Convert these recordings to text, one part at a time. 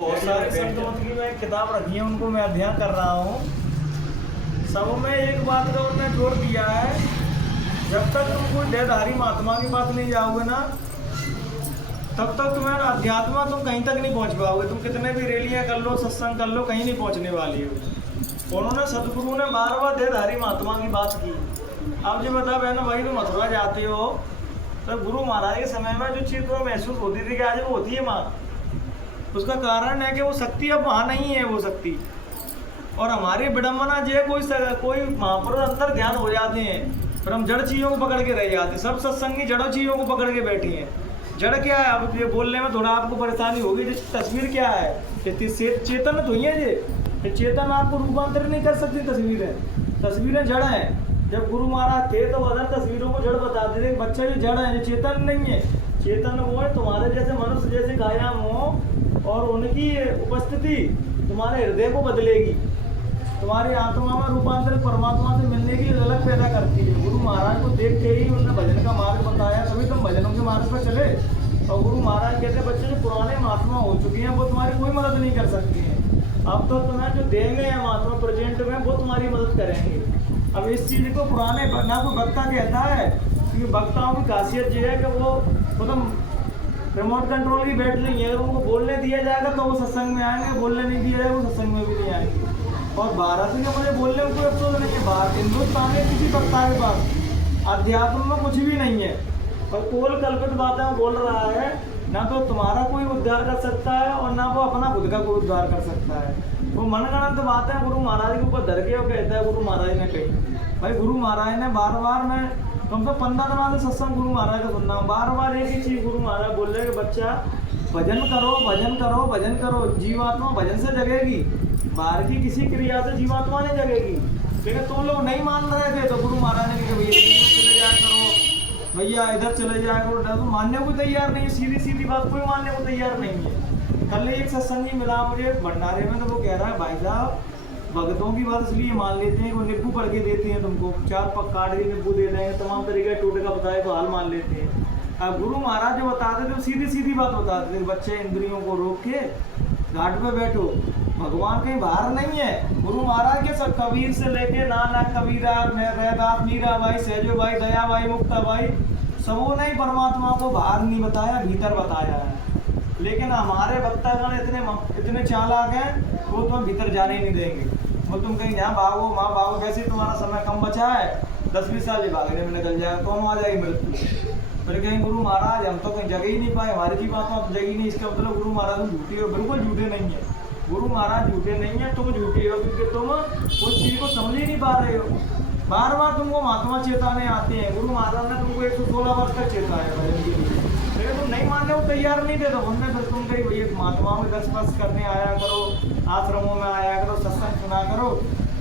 बहुत सारे संत मत की मैं किताब रखी है, उनको मैं अध्ययन कर रहा हूँ। सब में एक बात का उन्होंने जोर दिया है, जब तक तुम कोई देहधारी महात्मा की बात नहीं जाओगे ना, तब तक तुम्हें अध्यात्म तुम कहीं तक नहीं पहुँच पाओगे। तुम कितने भी रैलियाँ कर लो, सत्संग कर लो, कहीं नहीं पहुँचने वाली हो। उन्होंने सदगुरु ने बार बार देहधारी महात्मा की बात की। अब जो बता बहना भाई, तुम मथुरा जाते हो तो गुरु महाराज के समय में जो चीज़ तुम्हें महसूस होती थी कि आज वो होती है वहाँ, उसका कारण है कि वो शक्ति अब वहाँ नहीं है। वो शक्ति और हमारी विडम्बना जो है, कोई महापुरुष अंतर ध्यान हो जाते हैं, पर हम जड़ चीज़ों को पकड़ के रह जाते हैं। सब सत्संगी जड़ों चीज़ों को पकड़ के बैठे हैं। जड़ क्या है? अब ये बोलने में थोड़ा आपको परेशानी होगी। जो तस्वीर क्या है, चेतन तो ही है। ये चेतन आपको रूपांतरित नहीं कर सकती। तस्वीरें जड़ हैं। जब गुरु महाराज थे तो अदर तस्वीरों को जड़ बताते थे। बच्चा जो जड़ है, ये चेतन नहीं है। चेतन वो है तुम्हारे जैसे मनुष्य जैसे कायम हो, और उनकी उपस्थिति तुम्हारे हृदय को बदलेगी, तुम्हारी आत्मा में रूपांतरित परमात्मा से मिलने की झलक पैदा करती है। गुरु महाराज को देख के ही उन्होंने भजन का मार्ग बताया, तभी तुम भजनों के मार्ग पर चले। और गुरु महाराज कहते बच्चे जो पुराने महात्मा हो चुके हैं वो तुम्हारी कोई मदद नहीं कर सकते हैं। अब तो तुम्हें जो देंगे हैं महात्मा प्रेजेंट में, वो तुम्हारी मदद करेंगे। अब इस चीज़ को पुराने ना कोई वक्ता कहता है, क्योंकि वक्ताओं की खासियत ये है कि वो तुम रिमोट कंट्रोल की बैठ नहीं है। अगर उनको बोलने दिया जाएगा तो वो सत्संग में आएंगे, बोलने नहीं दिया जाएगा वो सत्संग में भी नहीं आएंगे। और भारत में मुझे बोलने में कोई अफसोस नहीं है। भारत हिंदुस्तान में किसी वक्ता के पास अध्यात्म में कुछ भी नहीं है, और कोल कल्पित बातें बोल रहा है। ना तो तुम्हारा कोई उद्धार कर सकता है, और ना वो अपना खुद का कोई उद्धार कर सकता है। वो मनगढ़ंत बातें गुरु महाराज के ऊपर धर के वो कहता है गुरु महाराज ने कही। भाई गुरु महाराज ने बार बार, मैं कम से 15 दिन से सत्संग गुरु महाराज का सुनना हूँ, बार बार एक ही चीज़ गुरु महाराज बोल रहे हैं कि बच्चा भजन करो, भजन करो, भजन करो। जीवात्मा भजन से जगेगी, बाहर की किसी क्रिया से जीवात्मा नहीं जगेगी। लेकिन तुम लोग नहीं मान रहे थे, तो गुरु महाराज ने कहा भैया चले जाया करो, भैया इधर चले जाया करो। तो मानने को तैयार नहीं है। सीधी सीधी बात कोई मानने को तैयार नहीं है। कल एक सत्संगी मिला मुझे भंडारे में, तो वो कह रहा है भाई साहब भगतों की बात इसलिए मान लेते हैं, वो नींबू पढ़ के देते हैं, तुमको 4 पक काट के नींबू दे देंगे, तमाम तरीके का टोटका बताए तो हाल मान लेते हैं। अब गुरु महाराज जो बताते थे वो सीधी सीधी बात बताते थे, बच्चे इंद्रियों को रोक के घाट पे बैठो, भगवान कहीं बाहर नहीं है। गुरु महाराज के सब कबीर से लेके नाना कबीरा, रैदास, मीरा भाई, सहजो भाई, दया भाई, मुक्ता भाई, सबों ने परमात्मा को बाहर नहीं बताया, भीतर बताया है। लेकिन हमारे वक्तागण इतने चालाक हैं, वो तुम्हें भीतर जाने ही नहीं देंगे। वो तुम कहीं यहाँ भागो माँ भागो, वैसे तुम्हारा समय कम बचा है, 10-20 साल भागने में निकल जाएगा, तो हम आ जाएगी मृत्यु। फिर कहीं गुरु महाराज हम तो कहीं जगह ही नहीं पाए, हमारी जीवात्मा तो जगह ही नहीं। इसका मतलब गुरु महाराज तुम झूठे हो। बिल्कुल झूठे नहीं है, गुरु महाराज झूठे नहीं है, तुम झूठे हो, क्योंकि तुम उस चीज़ को समझ ही नहीं पा रहे हो। बार बार तुमको महात्मा चेताने आते हैं। गुरु महाराज ने तुमको 116 वर्ष तक चेताया भजन के लिए, लेकिन तुम नहीं मानने को तैयार नहीं थे। तो उनने फिर तुम कहीं भैया महात्माओं में 10 वर्ष करने आया करो, आश्रमों में आया करो, सत्संग सुना करो।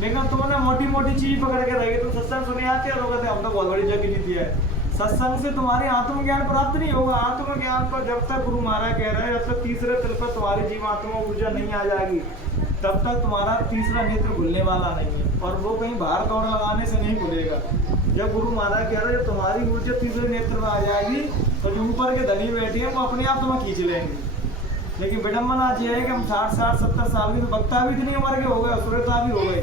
लेकिन तुमने मोटी मोटी चीज पकड़ के रह गए। तुम सत्संग सुने आते हो, कहते हम तो बहुत बड़ी जगह जीती है। सत्संग से तुम्हारे आत्मज्ञान प्राप्त नहीं होगा। आत्मज्ञान पर जब तक गुरु महाराज कह रहे हैं, जब तक तीसरे तल पर तुम्हारी जीवात्मा ऊर्जा नहीं आ जाएगी, तब तक तुम्हारा तीसरा नेत्र खुलने वाला नहीं है। और वो कहीं बाहर दौड़ लगाने से नहीं खुलेगा। जब गुरु महाराज कह रहे हैं तुम्हारी ऊर्जा तीसरे नेत्र में आ जाएगी, तो जो ऊपर के धनी बैठे हैं वो अपने आप तुम्हें खींच लेंगे। लेकिन विडम्बना ये है कि हम 60-70 साल की, तो वक्ता भी इतनी उम्र के हो गए, श्रोता भी हो गए,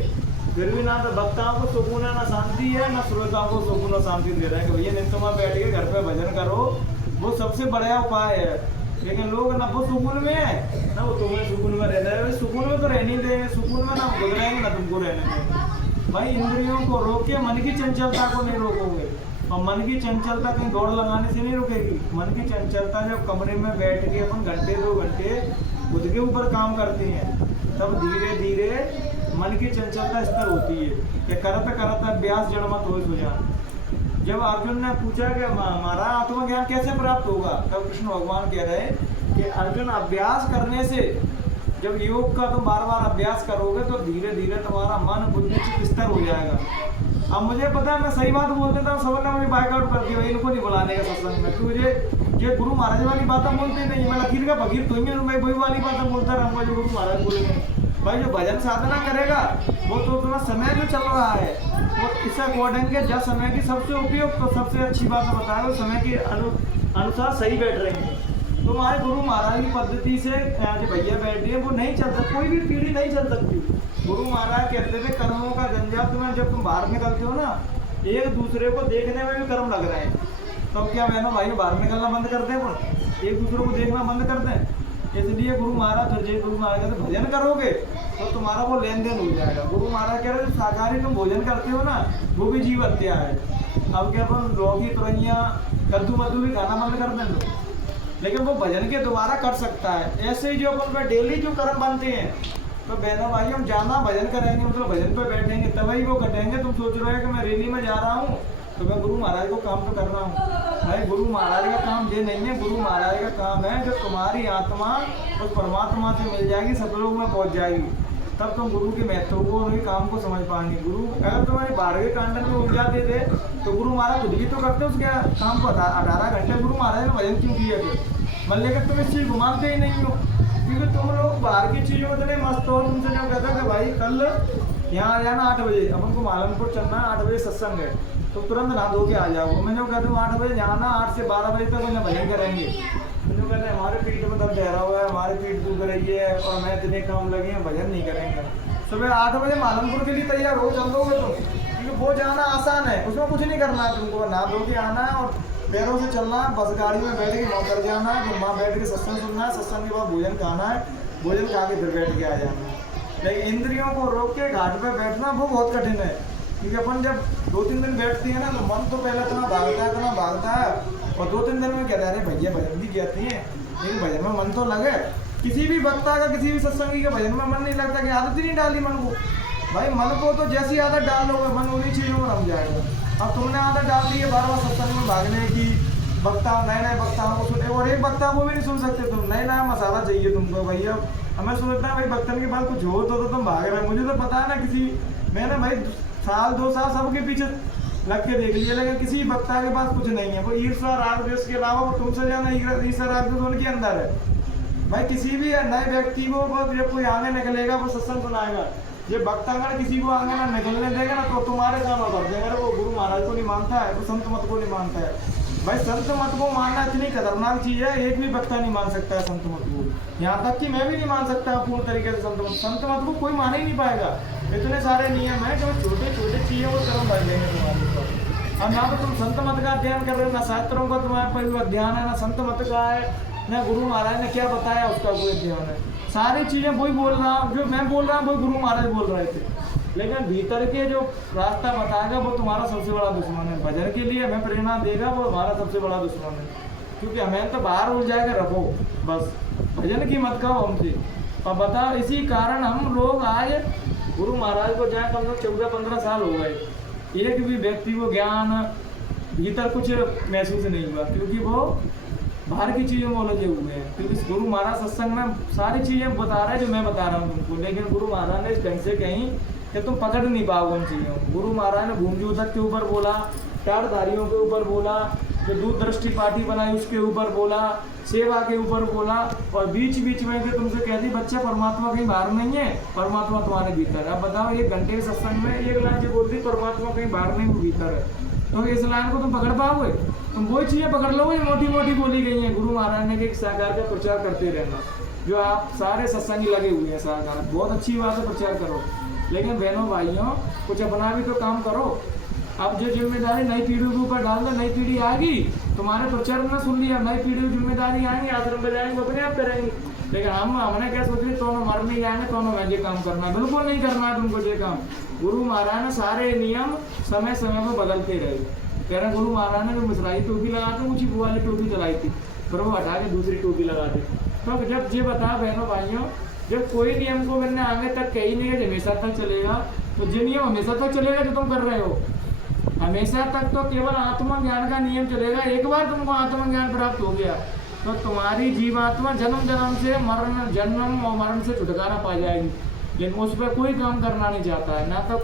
फिर भी ना तो वक्ताओं को सुकून है, ना शांति है, ना श्रोताओं को सुकून और शांति दे रहे हैं कि भैया नित्य बैठ के घर पे भजन करो, वो सबसे बड़ा उपाय है। लेकिन लोग ना वो सुकून में है, ना वो तुम्हें सुकून में रहना है। सुकून में तो रहने देंगे, सुकून में ना गुजरेंगे, ना तुमको रहने देंगे। भाई इंद्रियों को रोक के मन की चंचलता को नहीं रोकोगे, और मन की चंचलता कहीं दौड़ लगाने से नहीं रुकेगी। मन की चंचलता जब कमरे में बैठ के अपन घंटे 2 घंटे खुद के ऊपर काम करते हैं, तब धीरे धीरे मन की चंचलता स्तर होती है। ये करते करते अभ्यास जड़ मत हो जाए। जब अर्जुन ने पूछा कि हमारा आत्मज्ञान कैसे प्राप्त होगा, तब कृष्ण भगवान कह रहे कि अर्जुन अभ्यास करने से, जब योग का तुम बार बार अभ्यास करोगे तो धीरे धीरे तुम्हारा मन बुद्धि स्तर हो जाएगा। अब मुझे पता है मैं सही बात बोलते था, सबने मुझे बाइकआउट कर दिया, इनको नहीं बुलाने का सत्संग में। तुझे ये गुरु महाराज वाली बातें बोलते नहीं, मैं लकीर का फकीर तो ही मैं वही वाली बातें बोलता रहूँगा जो गुरु महाराज बोलेंगे। भाई जो भजन साधना करेगा वो तो तुम्हारा समय जो चल रहा है, वो इस अकॉर्डिंग के जब समय की सबसे उपयुक्त तो सबसे अच्छी बात बताया, वो समय के अनुसार सही बैठ रही है। तुम्हारे गुरु महाराज की पद्धति से जो भैया बैठे हैं वो नहीं चल सकती, कोई भी पीढ़ी नहीं चल सकती। गुरु महाराज कहते थे कर्मों का जंजाल तुम्हें जब तुम बाहर निकलते हो ना, एक दूसरे को देखने में भी कर्म लग रहे हैं, तो अब क्या बहनों भाई बाहर निकलना बंद कर दें, एक दूसरे को देखना बंद कर दें। इसलिए गुरु महाराज गुरु महाराज कहते भजन करोगे तो तुम्हारा वो लेन देन हो जाएगा। गुरु महाराज कह रहे शाकाहारी तुम भोजन करते हो ना, वो भी जीव हत्या है। अब क्या अपन लौकी तुरैया कद्दू मद्दू भी खाना बंद कर दें तो, लेकिन वो भजन के द्वारा कर सकता है। ऐसे ही जो अपन पे डेली जो कर्म बनते हैं, तो बहनों भाई हम जाना भजन करेंगे, मतलब भजन पे बैठेंगे तभी वो कटेंगे। तुम सोच रहे हो कि मैं रैली में जा रहा हूँ तो मैं गुरु महाराज को काम तो कर रहा हूँ, भाई गुरु महाराज का काम ये नहीं है। गुरु महाराज का काम है जब तुम्हारी आत्मा उस परमात्मा से मिल जाएगी, सब लोग में पहुँच जाएगी, तब तुम गुरु के महत्व को और काम को समझ पाएंगे। गुरु अगर तुम्हारे 12वें कांडन में उलझाते थे तो गुरु महाराज खुद भी तो करते उसके काम को 18 घंटे गुरु महाराज ने भजन क्यों किया थे। मान लेकर तुम इस चीज़ घुमाते ही नहीं हो, क्योंकि तुम लोग बाहर की चीज़ों में इतने मस्त हो। तुमसे जो कहता है कि भाई कल यहाँ आ जाना 8 बजे, अपन को मालमपुर चलना है, 8 बजे सत्संग है, तो तुरंत नहा धो के आ जाओ। मैं जो कहता हूँ 8 बजे जाना, 8 से 12 बजे तक उन्हें भजन करेंगे। तो जो कहते हैं हमारे पीठ में दर्द ठहरा हुआ है, हमारी पीठ दुख रही है और मैं इतने काम लगे हैं, भजन नहीं करेंगे। सुबह 8 बजे मालमपुर के लिए तैयार हो, चल दोगे तुम, क्योंकि वो जाना आसान है, उसमें कुछ नहीं करना है तुमको, नहा धो के आना है और पैरों से चलना है, बस गाड़ी में बैठ के मौकर जाना है, फिर वहाँ बैठ के सत्संग सुनना है, सत्संग के बाद भोजन खाना है, भोजन खा के फिर बैठ के आ जाना है। लेकिन इंद्रियों को रोक के घाट पे बैठना वो बहुत कठिन है, क्योंकि अपन जब 2-3 दिन बैठती है ना तो मन तो पहले इतना भागता है और 2-3 दिन में कहता है अरे भैया भजन भी कहती हैं, लेकिन भजन में मन तो लगे। किसी भी वक्ता का किसी भी सत्संगी का भजन में मन नहीं लगता कि आदत ही नहीं डाली मन को। भाई मन को तो जैसी आदत डाल लोगे मन उन्हीं चीज़ों में रम जाएगा। अब तुमने आदत डाल दी है बार-बार सत्संग में भागने की, वक्ता नए वक्ताओं को सुने, और एक वक्ता को भी नहीं सुन सकते तुम, नया मसाला चाहिए तुमको। भैया हमें सोचता है भाई वक्तन के बाद कुछ हो तो तुम भाग रहे हो। मुझे तो पता है ना, मैंने भाई 1-2 साल सबके पीछे लग के देख लिया, लेकिन किसी वक्ता के पास कुछ नहीं है। वो ईर्ष्या राग द्वेष के अलावा वो तुमसे ज्यादा ईर्ष्या राग द्वेष उनके अंदर है। भाई किसी भी नए व्यक्ति को जब कोई आगे निकलेगा वो सत्संग सुनाएगा, ये वक्ता अगर किसी को आगे ना निकलने देगा ना तो तुम्हारे काम कर देगा। वो गुरु महाराज को नहीं मानता है, वो संत मत को नहीं मानता है। भाई संत मत को मानना इतनी खतरनाक चीज़ है, एक भी वक्ता नहीं मान सकता है संत मत को, यहाँ तक कि मैं भी नहीं मान सकता पूर्ण तरीके से संत मत को कोई मान ही नहीं पाएगा। इतने सारे नियम हैं जो छोटे छोटे चीज़ों को कर्म भर लेंगे तुम्हारे ऊपर। अब ना तो तुम संत मत का अध्ययन कर रहे हो, ना शास्त्रों का तुम्हारे पर अध्ययन है, ना संत मत का है, ना गुरु महाराज ने क्या बताया उसका कोई अध्ययन है। सारी चीज़ें वही बोल रहा हूँ, जो मैं बोल रहा हूँ वही गुरु महाराज बोल रहे थे, लेकिन भीतर के जो रास्ता बताएगा वो तुम्हारा सबसे बड़ा दुश्मन है। भजन के लिए हमें प्रेरणा देगा वो हमारा सबसे बड़ा दुश्मन है, क्योंकि हमें तो बाहर उड़ जाएगा रखो, बस भजन की मत कहो हमसे। और बता इसी कारण हम लोग आज गुरु महाराज को जाए कम से कम 14-15 साल हो गए, एक भी व्यक्ति को ज्ञान भीतर कुछ महसूस नहीं हुआ, क्योंकि वो बाहर की चीज़ों में उलझे हुए हैं। क्योंकि गुरु महाराज सत्संग में सारी चीज़ें बता रहे हैं जो मैं बता रहा हूँ तुमको, लेकिन गुरु महाराज ने इस ढंग से कहीं कि तुम पकड़ नहीं पाओगे उन चीज़ों को। गुरु महाराज ने भूमजूदक के ऊपर बोला, टाटधारियों के ऊपर बोला, जो दूर दृष्टि पार्टी बनाई उसके ऊपर बोला, सेवा के ऊपर बोला, और बीच बीच में कि तुमसे कह दी बच्चा परमात्मा कहीं बाहर नहीं है, परमात्मा तुम्हारे भीतर है। अब बताओ 1 घंटे के सत्संग में 1 लाइन जो बोलती परमात्मा कहीं बाहर नहीं वो भीतर है, तो इस लाइन को तुम पकड़ पाओगे? तुम वही चीज़ें पकड़ लोगे मोटी मोटी बोली गई हैं। गुरु महाराज ने कि साकार का प्रचार करते रहना, जो आप सारे सत्संगी लगे हुए हैं साकार, बहुत अच्छी बात है, प्रचार करो, लेकिन बहनों भाइयों कुछ अपना भी तो काम करो। अब जो जिम्मेदारी नई पीढ़ी के ऊपर डाल दो, नई पीढ़ी आएगी तुम्हारे प्रचार में सुन लिया, नई पीढ़ी की जिम्मेदारी आएंगी, आश्रम पे जाएंगे अपने आप करेंगे। लेकिन हमने क्या सोच रहे दोनों मर नहीं जाएंगे, दोनों में ये काम करना है, बिल्कुल नहीं करना है तुमको ये काम। गुरु महाराज ने सारे नियम समय समय में बदलते रहे। कह रहे गुरु महाराज ने जो मिश्राई टोपी लगाते ऊँची बुआ वाली टोपी चलाई थी, पर वो हटा के दूसरी टोपी लगाते। तो जब ये बता बहनों भाइयों, जब कोई नियम को मैंने आगे तक कहीं नहीं है हमेशा तक चलेगा, तो ये नियम हमेशा तक चलेगा जो तुम कर रहे हो। हमेशा तक तो केवल आत्मज्ञान का नियम चलेगा। एक बार तुमको आत्मज्ञान प्राप्त हो गया तो तुम्हारी जीवात्मा जन्म जन्म से मरण, जन्म और मरण से छुटकारा पा जाएगी। लेकिन उस पर कोई काम करना नहीं चाहता है, ना तो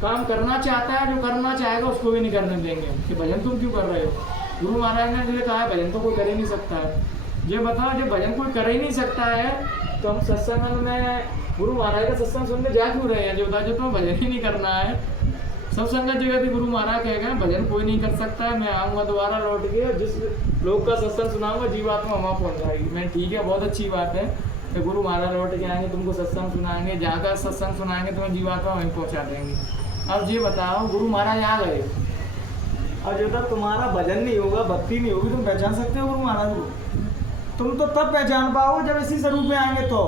काम करना चाहता है, जो करना चाहेगा उसको भी नहीं करने देंगे कि भजन तुम क्यों कर रहे हो। गुरु महाराज ने जो कहा है भजन तो कोई कर ही नहीं सकता है। ये बताओ जब भजन कोई कर ही नहीं सकता है तो हम सत्संग में गुरु महाराज का सत्संग सुनने जा क्यों रहे हैं? जो बताओ जो तुम्हें भजन ही नहीं करना है, सब संगत जगह थी गुरु महाराज कह गए भजन कोई नहीं कर सकता है, मैं आऊँगा दोबारा लौट के, जिस लोग का सत्संग सुनाऊंगा जीवात्मा वहाँ पहुँच जाएगी। मैं ठीक है, बहुत अच्छी बात है कि गुरु महाराज लौट के आएंगे, तुमको सत्संग सुनाएंगे, जहाँ का सत्संग सुनाएंगे तुम्हें जीवात्मा वहीं पहुँचा देंगे। अब ये बताओ गुरु महाराज आ गए, और जब तक तुम्हारा भजन नहीं होगा, भक्ति नहीं होगी, तुम पहचान सकते हो गुरु महाराज को? तुम तो तब पहचान पाओगे जब इसी स्वरूप में आएंगे तो,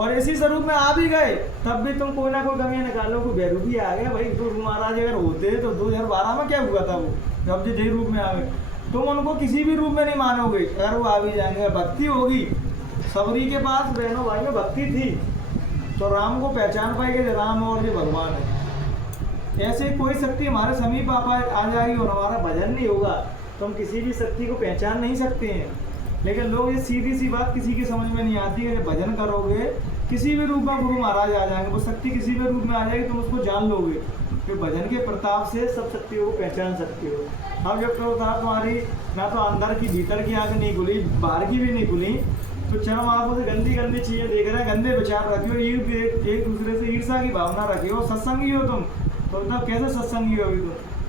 और इसी स्वरूप में आ भी गए तब भी तुम कोई ना कोई कमी निकालो, कोई बेरूबी आ गया भाई। गुरु महाराज अगर होते तो 2012 में क्या हुआ था, वो जब जी रूप में आ गए, तुम उनको किसी भी रूप में नहीं मानोगे अगर वो आ भी जाएंगे। भक्ति होगी, सबरी के पास बहनों भाई में भक्ति थी तो राम को पहचान पाएंगे जो राम और जो भगवान है। ऐसे कोई शक्ति हमारे समीप आ जाएगी और हमारा भजन नहीं होगा तो हम किसी भी शक्ति को पहचान नहीं सकते हैं। लेकिन लोग ये सीधी सी बात किसी की समझ में नहीं आती है। भजन करोगे किसी भी रूप में गुरु महाराज आ जाएंगे, वो शक्ति किसी भी रूप में आ जाएगी, तुम उसको जान लोगे। फिर भजन के प्रताप से सब शक्तियों को पहचान सकते हो। अब जब तो था तुम्हारी ना तो अंदर की भीतर की आंख नहीं खुली, बाहर की भी नहीं खुली, तो चरम आंखों से गंदी गंदी चीजें देख रहे हैं, गंदे विचार रखे हो, एक दूसरे से ईर्षा की भावना रखे हो, सत्संगी हो तुम तो तब कैसे सत्संगी हो? अभी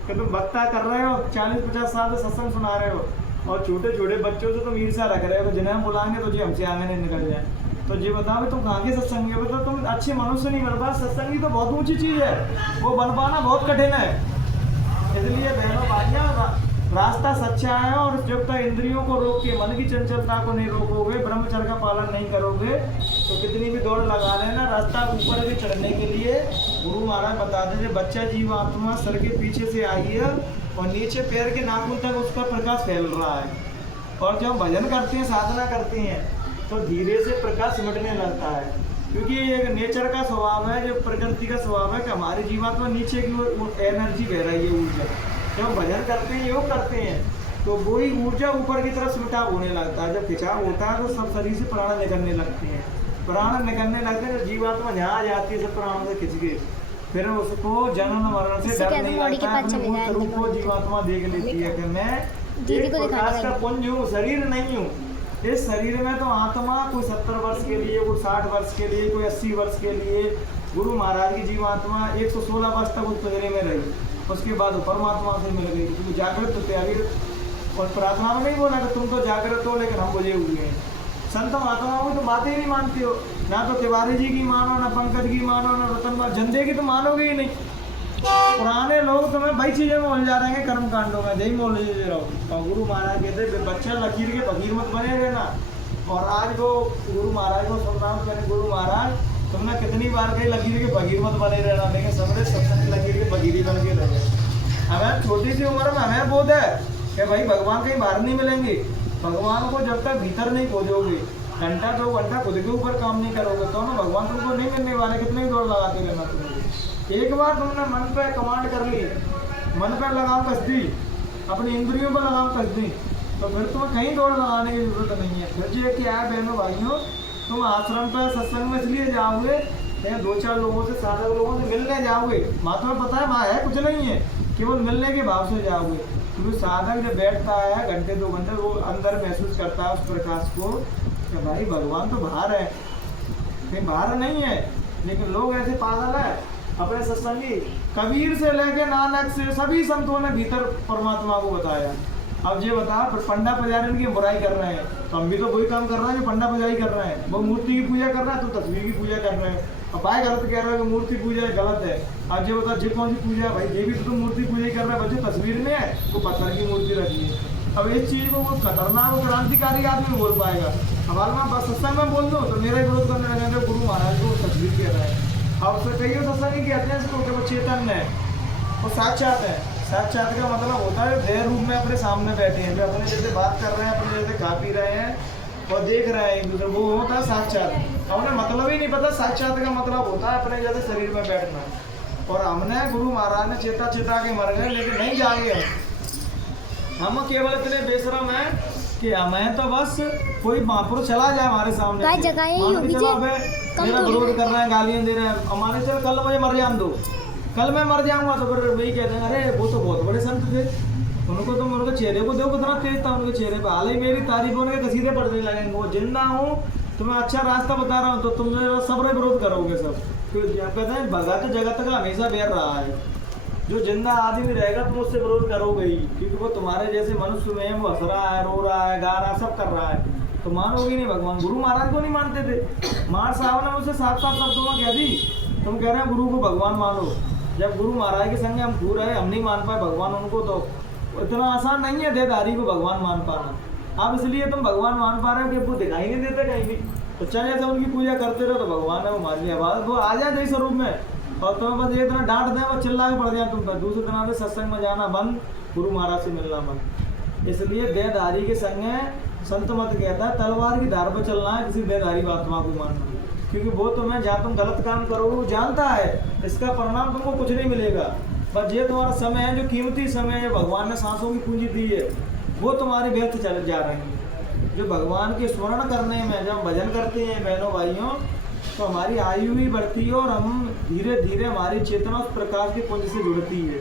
कि तुम वक्ता कर रहे हो, 40-50 साल से सत्संग सुना रहे हो और छोटे छोटे बच्चों से तुम ईर्षा रख रहे हो, तो जिन्हें हम बुलाएंगे तो जी हमसे आगे नहीं निकल जाए। तो जी बताओ तुम कहाँ के सत्संगी हो? तो तुम अच्छे मनुष्य नहीं बन पा। सत्संगी तो बहुत ऊंची चीज़ है, वो बन पाना बहुत कठिन है। इसलिए बहनों भाइयों, रास्ता सच्चा है, और जब तक इंद्रियों को रोक के मन की चंचलता को नहीं रोकोगे, ब्रह्मचर्य का पालन नहीं करोगे, तो कितनी भी दौड़ लगा लेना, रास्ता ऊपर के चढ़ने के लिए गुरु महाराज बता देते बच्चा जीवात्मा सर के पीछे से आई है और नीचे पैर के नाखून तक उसका प्रकाश फैल रहा है। और जब भजन करते हैं, साधना करते हैं, तो धीरे से प्रकाश सिमटने लगता है, क्योंकि ये एक नेचर का स्वभाव है, जो प्रकृति का स्वभाव है कि हमारी जीवात्मा नीचे की ओर एनर्जी बह रही है, ऊर्जा। जब हम भजन करते हैं, योग करते हैं, तो वही ऊर्जा ऊपर की तरफ सिमटाव होने लगता है। जब खिंचाव होता है तो सब शरीर से प्राण निकलने लगते हैं, प्राण निकलने लगते हैं, तो जीवात्मा जहाँ आ जाती है सब प्राणों से खिंच के, फिर उसको जन्म मरण से डर नहीं लगता है, अपने मूल स्वरूप को जीवात्मा देख लेती है कि मैं एक प्रकाश का पुंज हूँ, शरीर नहीं हूँ। इस शरीर में तो आत्मा कोई 70 वर्ष के लिए, कोई 60 वर्ष के लिए, कोई 80 वर्ष के लिए, गुरु महाराज की जीवात्मा 116 वर्ष तक उस पिंजरे में रही, उसके बाद परमात्मा से मिल गई। क्योंकि जागृत होते अभी, और प्रार्थना में नहीं बोला कि तुम तो जागृत हो लेकिन हम बुझे हुए हैं। संत महात्माओं की तो बातें ही नहीं मानते हो, ना तो तिवारी जी की मानो, ना पंकज की मानो, ना रतन झंडे की तो मानोगे ही नहीं। पुराने लोग तुम्हें वही चीजें में उलझा रहे हैं, कर्म कांडों में, यही मोल ले रहो। और गुरु महाराज कहते बच्चा लकीर के फकीर मत बने रहना। और आज वो गुरु महाराज को सुनना मैंने, गुरु महाराज तुमने कितनी बार कही लकीर के फकीर मत बने रहना, लेकिन सबने सत्संग लकीर के फकीर ही बन के रहे। हमें छोटी सी उम्र में हमें बोध है कि भाई भगवान कहीं बाहर नहीं मिलेंगे। भगवान को जब तक भीतर नहीं खोजोगे, घंटा 2 घंटा खुद के ऊपर काम नहीं करोगे, तो ना भगवान तुमको नहीं मिलने वाले। कितने ही दौड़ लगाते रहना तुम्हें। एक बार तुमने मन पे कमांड कर ली, मन पे लगाम कस दी, अपनी इंद्रियों पर लगाम कस दी, तो फिर तुम्हें कहीं दौड़ लगाने की जरूरत नहीं है। फिर जो क्या है बहनों भाइयों, तुम आश्रम पर सत्संग में इसलिए जाओगे या 2-4 लोगों से, साधक लोगों से मिलने जाओगे। माँ तुम्हें पता है वहाँ है कुछ नहीं है, केवल मिलने के भाव से जाओगे। क्योंकि साधक जब बैठता है घंटे 2 घंटे, वो अंदर महसूस करता है उस प्रकाश को कि भाई भगवान तो बाहर है, कहीं बाहर नहीं है। लेकिन लोग ऐसे पागल है, अपने सत्संगी कबीर से लेके नानक से सभी संतों ने भीतर परमात्मा को बताया। अब ये बता, पंडा पुजारी की बुराई कर रहे हैं, तो हम भी तो वही काम कर रहे हैं जो पंडा पुजारी कर रहे हैं। वो मूर्ति की पूजा कर रहा है, तो तस्वीर की पूजा कर रहे हैं। अब भाई गलत कह रहा है कि मूर्ति पूजा गलत है। अब ये बता, ये कौन सी पूजा है भाई? ये भी तो तुम मूर्ति पूजा ही कर रहा है, बच्चे तस्वीर में है वो पत्थर की मूर्ति रखी है। अब इस चीज़ को वो खतरनाक और क्रांतिकारी आदमी बोल पाएगा। हमारे में बस सत्संग में बोल दो तो मेरा ही विरोध करने लगेंगे, गुरु महाराज को तस्वीर कह रहा है। अब उससे कई सत्संग नहीं कहते हैं इसको कि वो चेतन है, वो साक्षात है। साक्षात का मतलब होता है देह रूप में अपने सामने बैठे हैं, वे अपने जैसे बात कर रहे हैं, अपने जैसे खा पी रहे हैं और देख रहे हैं एक दूसरे, वो होता है साक्षात। उन्हें मतलब ही नहीं पता साक्षात का मतलब होता है अपने जैसे शरीर में बैठना। और हमने गुरु महाराज ने चेता के मर गए, लेकिन नहीं जागे हम केवल इतने बेशरम हैं कि हमें तो बस कोई महापुरुष चला जाए हमारे सामने, मेरा विरोध कर रहे हैं, गालियाँ दे रहे हैं, हमारे चल कल मुझे मर जान दो, कल मैं मर जाऊंगा, तो फिर वही कहते हैं अरे वो तो बहुत बड़े संत थे, उनको तो उनके चेहरे को देखो कितना तेज था उनके चेहरे पे, हाल ही मेरी तारीफ उनके कसीदे पढ़ने लगेंगे। वो जिंदा हूँ, तुम्हें अच्छा रास्ता बता रहा हूँ, तो तुम सब विरोध करोगे सब। फिर कहते हैं भगत जगत का हमेशा बैर रहा है, जो जिंदा आदमी रहेगा तुम उससे विरोध करोगे ही, क्योंकि वो तुम्हारे जैसे मनुष्य में है, वो हंस रहा है, रो रहा है, गा रहा है, सब कर रहा है, तो मानोगे नहीं। भगवान गुरु महाराज को नहीं मानते थे। मार साहब ने मुझसे साफ साफ शब्दों में कह दी, तुम कह रहे हैं गुरु को भगवान मानो, जब गुरु महाराज के संग हम घूर रहे, हम नहीं मान पाए भगवान उनको, तो इतना आसान नहीं है देहधारी को भगवान मान पाना। अब इसलिए तुम भगवान मान पा रहे हो कि वो दिखाई नहीं देते कहीं भी, तो चले ऐसे उनकी पूजा करते रहो तो भगवान है वो मान लिया, वो आ जाए जैसे स्वरूप में, और तुम्हें बस एक दिन डांट दें, वो चिल्ला के पड़ जाए तुम पर, दूसरे दिन आते सत्संग में जाना बंद, गुरु महाराज से मिलना बंद। इसलिए देहधारी के संग संत मत कहता है तलवार की धार पर चलना है किसी देहधारी आत्मा को मानना, क्योंकि वो तुम्हें जहाँ तुम गलत काम करोगे वो जानता है, इसका परिणाम तुमको कुछ नहीं मिलेगा। बस ये तुम्हारा समय है, जो कीमती समय है, भगवान ने सांसों की पूंजी दी है, वो तुम्हारे व्यर्थ चले जा रही है। जो भगवान के स्मरण करने में जब हम भजन करते हैं बहनों भाइयों, तो हमारी आयु भी बढ़ती है और हम धीरे धीरे हमारी चेतना उस प्रकाश के पुंज से जुड़ती है।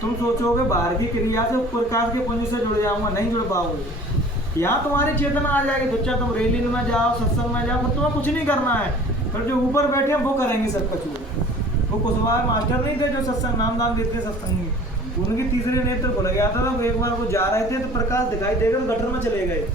तुम सोचोगे बाहर की क्रिया से उस प्रकाश के पुंज से जुड़ जाऊंगा, नहीं जुड़ पाओगे। यहाँ तुम्हारी चेतना आ जाएगी, तो तुम रैली में जाओ, सत्संग में जाओ, फिर तुम्हें कुछ नहीं करना है, फिर जो ऊपर बैठे हैं वो करेंगे सब कुछ। वो कुशवाहा मास्टर नहीं थे जो सत्संग नाम देते सत्संग में, उनकी तीसरे नेत्र खुल गया था, तो एक बार वो जा रहे थे तो प्रकाश दिखाई देगा तो गटर में चले गए।